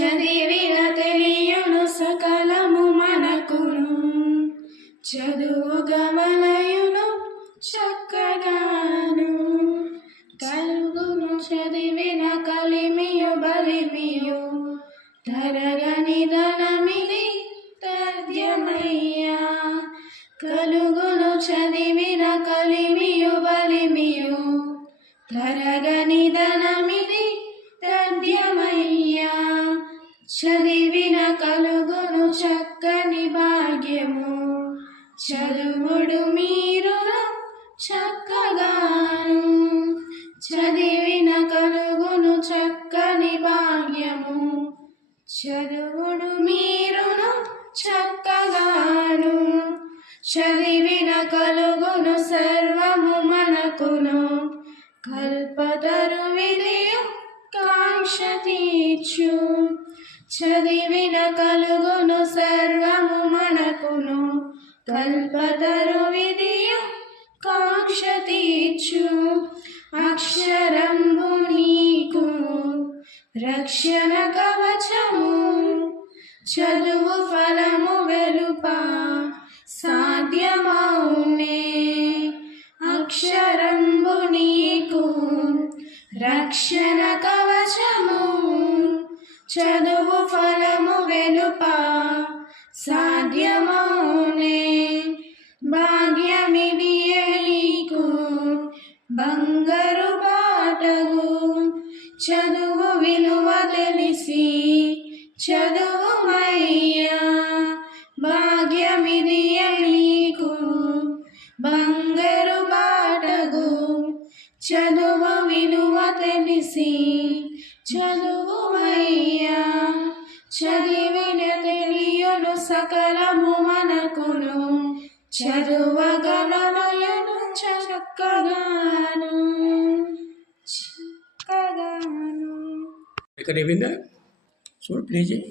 చదివిన తెలియను సకలము మనకును. చదువు గమలయును చక్కగాను. కలుగును చదివిన కలిమియు బలిమియు. తరగని ధనమిది తద్యమయ్యా కలుగును చదివిన కలిమియు బలిమియు. తరగని ధనమిది తద్యమయ్యా చదివిన కలుగును చక్కని భాగ్యము. చదువుడు మీరు చక్కగాను. చదివిన కలుగును చక్కని భాగ్యము. చదువుడు మీరును చక్కగాను. చదివిన కలుగును సర్వము మనకును. కల్పతరు కాంక్ష తీర్చు చదివిన కలుగును సర్వము మనకును. కల్పతరు విధియు కాక్ష తీర్చు. అక్షరంబు నీకు రక్షణ కవచము. చదువు ఫలము వెలుప సాధ్యమౌనే. అక్షరంబు నీకు రక్షణ కవచము చదువు ఫలము వెనుప సాధ్యమౌనే. భాగ్యమిది బంగారు బాటగు చదువు విలువ తెలిసి చదువు మయ్యా. భాగ్యమిదియలీకు బంగారు బాటగు చదువు విలువ తెలిసి చదువు సకలము మనకును చదువగలమయను చక్కగాను. చక్కగాను. ఇక్కడ ఏమైందా చూడు ప్లీజ్.